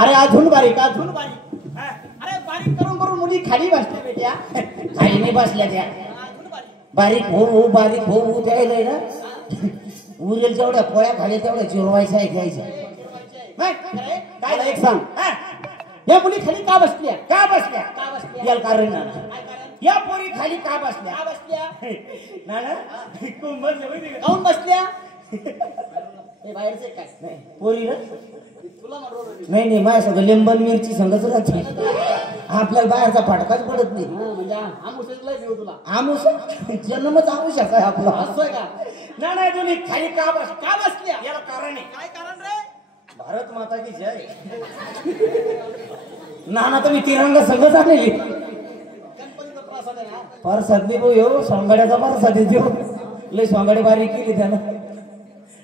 अरे अजून बारीक अजून बारीक. अरे बारीक करून करून मुली खाली बसल्या बेट्या. खाली नाही बसल्या त्या. बारीक हो बारीक हो द्यायला ना उरेल तेवढ्या पोळ्या खाली तेवढ्या चिरवायच्या आहे घ्यायच्या. काय एक सांग, या मुली खाली का बसल्या? का बसल्या? का बसल्या? याला कारण ना या पोरी खाली का बसल्या? का बसल्या? ना ना कोण बसले माहिती का? काऊन बसल्या? हे बाहेरचे काय नाही पोरी ना तुला नाही नाही माझ्या सगळं लिंबन मिरची संगच राहते. आपल्याला बाहेरचा फाटकाच पडत नाही. म्हणजे आमुषला देऊ तुला. आमुष जन्मच आमुषाचा आहे आपला. असं आहे का? ना नाही तुम्ही खाली का बसल्या? याला कारण आहे. काय कारण रे? भारत माता की जय. नाना तुम्ही तिरंगा संघच आणली. गणपतीचा प्रसाद आहे ना. प्रसाद बी हो सोंगाड्याचा प्रसाद येतो. लय सोंगाडी बारीक केली त्यानं.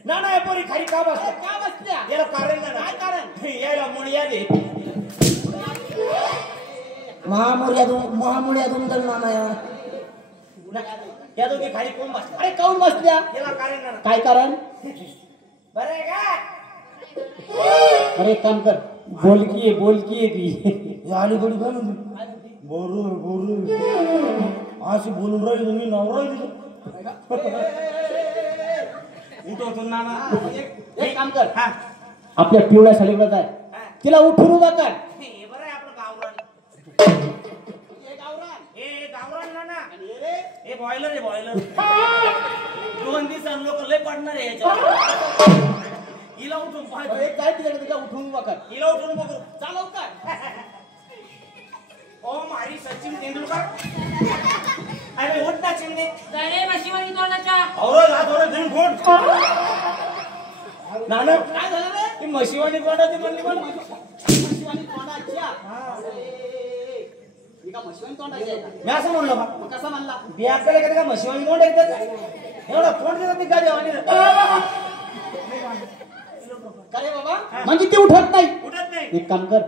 ना ना पोरी खाली का बसल्या? का बसल्या? याला कारण ना. काय कारण? यायला मुळ्या दे महामुळ्यातून तर नाना या दोघी खाली कोण बसल्या? अरे काऊन बसल्या? याला कारण ना. काय कारण? बरं आहे का? अरे काम कर, बोलकी आहे ती. अलीकडे काय म्हणते? बोलू अशी बोलून राहिली तुम्ही नवरा उठवतो नाना. एक काम कर, आपल्या पिवळ्या शाळेकडे जाय, तिला उठून उभा कर. बरं आहे आपलं गावरान. हे गावरान नाना. हे बॉयलर आहे बॉयलर. 2 दिवसांनी लोक लय पडणार आहे याच्यावर. हिला उठून पाहतो. एक काय तिला तिला उठून उभा कर. हिला उठून बघू. चालव कर. ओ मारी सचिन तेंडुलकर. अरे उठ ना चिमणे. जाणे मशिवानी तोंडाच्या. औरत हात वर घेऊन फोड. नाना काय झालं रे? ती म्हशीवाणी तोंडाची म्हणली पण मशिवानी तोंडाच्या. मी का मशिवानी तोंडाची आहे का? मी असं म्हणलो का? मग कसा म्हणला? बियाकडे कधी का म्हशीवाणी तोंड एकदा एवढा तोंड देतात ती गाडी वाणी. का रे बाबा? म्हणजे ती उठत नाही. उठत नाही. एक काम कर,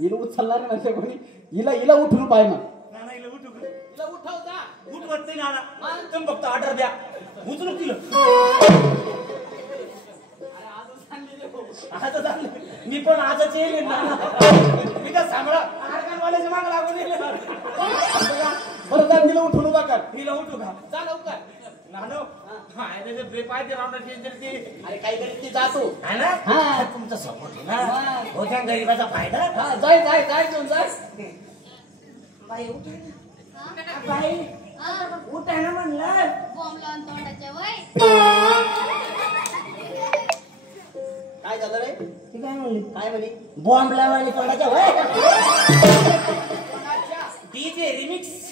हिला उचलणार नाही म्हणजे कोणी, हिला उठून पाय मग. नाना हिला उठू का? हिला उठव जा. उठवत नाही नाना. तुम्ही फक्त ऑर्डर द्या उचलून दिलं. आता झालं मी पण आजच येईल नाना. मी का सांभाळा आरकानवाल्याच्या माग लागून येईल. बरं जा, तिला उठून उभा कर. हिला उठू का? जा लवकर. नानो बेपाय ते राहणार अरे काही तरी ती जातो. है ना. हा. तुमचा सपोर्ट आहे ना. होत्या गरीबाचा फायदा. हा जाय घेऊन जाय. बाई उठ. बाई उठ आहे ना म्हणलं. बॉम्ब लावून तोंडाच्या वय. काय झालं रे? ती काय म्हणली? काय म्हणे? बॉम्ब लावायला तोंडाच्या वय. DJ remix.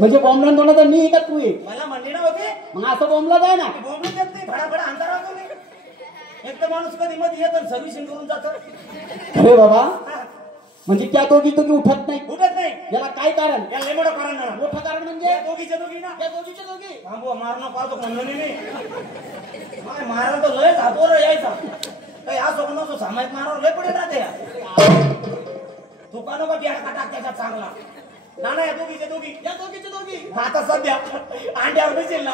म्हणजे बॉम्बला तोंडाचा मी का तू आहे? मला म्हणली ना होते. मग असं बॉम्बला जाय ना. बॉम्बला देत नाही फडाफडा अंधार राहतो नाही. एक तर माणूस कधी मध्ये येतं सर्व्हिसिंग करून जातं. अरे बाबा, म्हणजे त्या दोघी उठत नाही. उठत नाही. याला काय कारण? याला लय मोठं कारण ना. मोठं कारण म्हणजे या दोघीच्या दोघी ना. त्या दोघीच्या दोघी थांबवा मारणं पाहतो म्हणलं नाही. मारायला तर लयच हातवर यायचा. काही असो का नसो सामायिक मारावर लय पडेल राहते. दुकानं का बिया का टाक त्याच्यात चांगला. नाना या दोघीच्या दोघी या दोघीच्या दोघी आता सध्या अंड्यावर नसेल ना.